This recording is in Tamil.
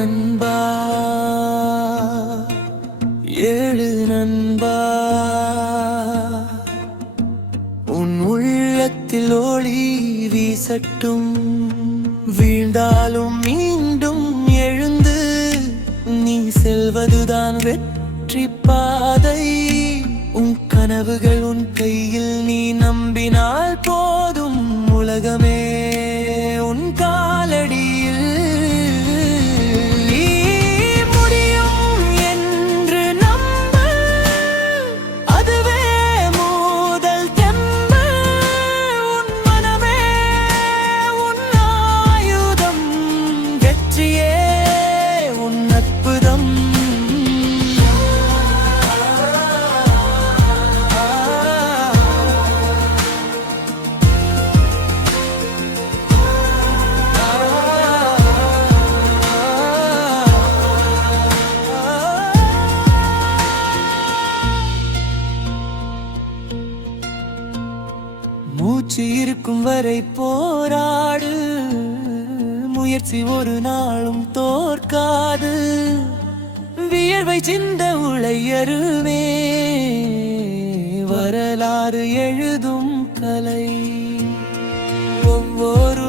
நண்பா, ஏழு நண்பா, உன் உள்ளத்தில் ஒளி வீசட்டும். வீழ்ந்தாலும் மீண்டும் எழுந்து நீ செல்வதுதான் வெற்றி பாதை. உன் கனவுகள் உன் கையில், நீ நம்பினால் போதும். உலகமே உன் காலடியில். நீ முடியும் என்று நம்பு, அதுவே முதல் தெம்பு. உன் மனமே உன் ஆயுதம், வெற்றியே உன் அற்புதம். மூச்சு இருக்கும் வரை போராடு, முயற்சி ஒரு நாளும் தோற்காது. வியர்வை சிந்த உழையருவே, வரலாறு எழுதும் கலை. ஒவ்வொரு